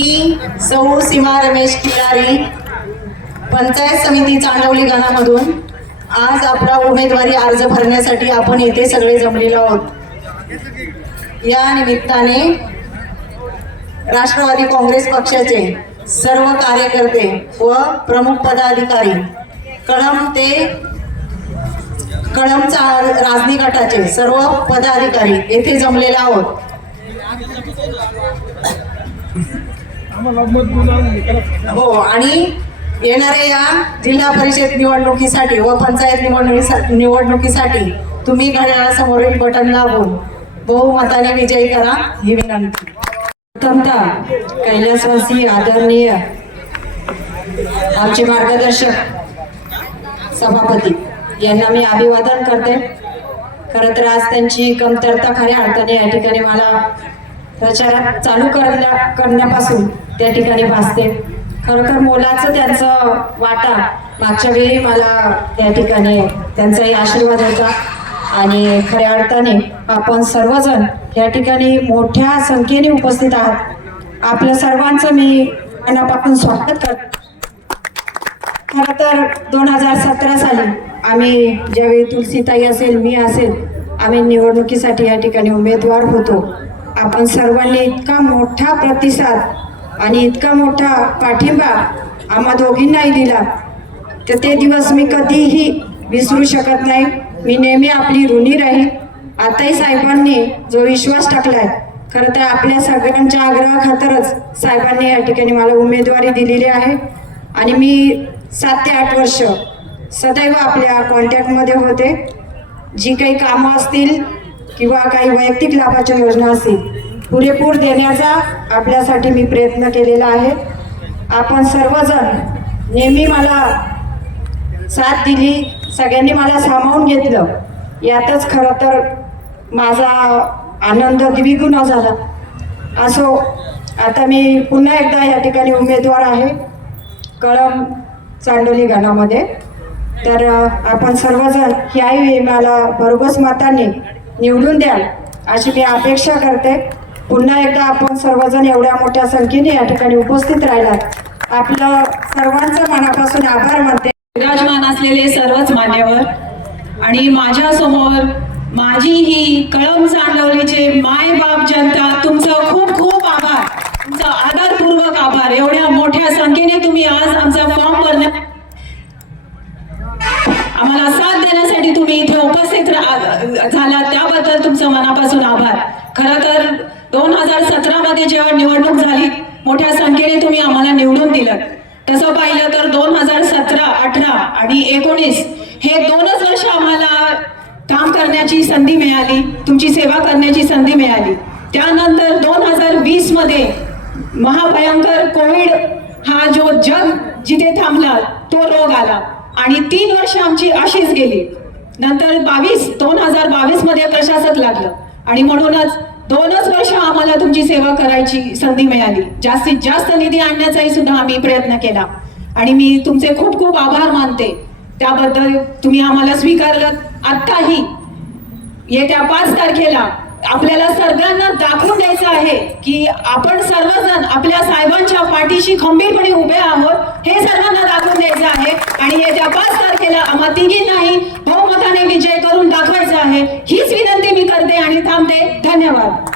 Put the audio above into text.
मी सौ सीमा रमेश खिलारी पंचायत समिती चांडवली गणामधून आज आपला उमेदवारी अर्ज भरण्यासाठी आपण येथे सगळे जमलेलो आहोत. या निमित्ताने राष्ट्रवादी काँग्रेस पक्षाचे सर्व कार्यकर्ते व प्रमुख पदाधिकारी कळम ते कळमचा राजनी गटाचे सर्व पदाधिकारी येथे जमलेले आहोत. हो आणि येणाऱ्या या जिल्हा परिषद निवडणुकीसाठी व पंचायत निवडणुकीसाठी निवडणुकीसाठी तुम्ही घड्याळासमोरील बटन दाबून बहुमताने विजयी करा ही विनंती. प्रथमतः कैलासवासी आदरणीय आमचे मार्गदर्शक सभापती यांना मी अभिवादन करते. खरं तर आज त्यांची कमतरता खऱ्या अर्थाने या ठिकाणी मला प्रचारात चालू करण्या करण्यापासून त्या ठिकाणी भासते. खरोखर मोलाचं त्यांचं वाटा मागच्या वेळी मला त्या ठिकाणी त्यांचाही आशीर्वाद होता. आणि खऱ्या अर्थाने आपण सर्वजण या ठिकाणी मोठ्या संख्येने उपस्थित आहात. आपल्या सर्वांचं मी मनापासून स्वागत करतो. खरं तर दोन हजार सतरा साली आम्ही ज्यावेळी तुलसीताई असेल मी असेल आम्ही निवडणुकीसाठी या ठिकाणी उमेदवार होतो. आपण सर्वांनी इतका मोठा प्रतिसाद आणि इतका मोठा पाठिंबा आम्हा दोघींनाही दिला. तर ते दिवस मी कधीही विसरू शकत नाही. मी नेहमी आपली ऋणी राहील आताही साहेबांनी जो विश्वास टाकलाय खरं तर आपल्या सगळ्यांच्या आग्रहाखातरच साहेबांनी या ठिकाणी मला उमेदवारी दिलेली आहे. आणि मी सात ते आठ वर्ष सदैव आपल्या कॉन्टॅक्टमध्ये होते. जी काही कामं असतील किंवा काही वैयक्तिक लाभाच्या योजना असतील पुरेपूर देण्याचा आपल्यासाठी मी प्रयत्न केलेला आहे. आपण सर्वजण नेहमी मला साथ दिली सगळ्यांनी मला सामावून घेतलं. यातच खरं तर माझा आनंद द्विगुण झाला. असो आता मी पुन्हा एकदा या ठिकाणी उमेदवार आहे कळम चांडोली गणामध्ये. तर आपण सर्वजण ह्याही मला भरघोस मताने निवडून द्याल अशी मी अपेक्षा करते. पुन्हा एकदा आपण सर्वजण एवढ्या मोठ्या संख्येने या ठिकाणी उपस्थित राहिलात. आपलं सर्वांचं मनापासून आभार मानते. विराजमान असलेले सर्वच मान्यवर आणि माझ्यासमोर माझी ही कळम सांडवलीचे माय बाप जनता तुमचं खूप खूप आभार. तुमचा आदरपूर्वक आभार. एवढ्या मोठ्या संख्येने तुम्ही आज आमचा फॉर्म भरण्या आम्हाला तुम्ही इथे उपस्थित झाला त्याबद्दल तुमचं मनापासून आभार. खरं तर दोन हजार सतरा मध्ये जेव्हा निवडणूक झाली मोठ्या संख्येने तुम्ही आम्हाला निवडून दिलं. तसं पाहिलं तर दोन हजार सतरा अठरा आणि एकोणीस हे दोनच वर्ष आम्हाला काम करण्याची संधी मिळाली तुमची सेवा करण्याची संधी मिळाली. त्यानंतर दोन हजार वीसमध्ये महाभयंकर कोविड हा जो जग जिथे थांबला तो रोग आला. आणि तीन वर्ष आमची अशीच गेली. नंतर बावीस दोन हजार बावीसमध्ये प्रशासक लागलं. आणि म्हणूनच दोनच वर्ष आम्हाला तुमची सेवा करायची संधी मिळाली. जास्तीत जास्त निधी आणण्याचाही सुद्धा आम्ही प्रयत्न केला. आणि मी तुमचे खूप खूप आभार मानते. त्याबद्दल तुम्ही आम्हाला स्वीकारलं. आत्ताही येत्या पाच तारखेला आपल्याला सगळ्यांना दाखवून द्यायचं आहे की आपण सर्वजण आपल्या साहेबांच्या पाठीशी खंबीरपणे उभे आहोत हे सर्वांना दाखवून द्यायचं आहे. आणि येत्या पाच तारखेला आम्हा तिघी नाही विजय करून दाखवायचा आहे. हीच विनंती मी करते आणि थांबते. धन्यवाद.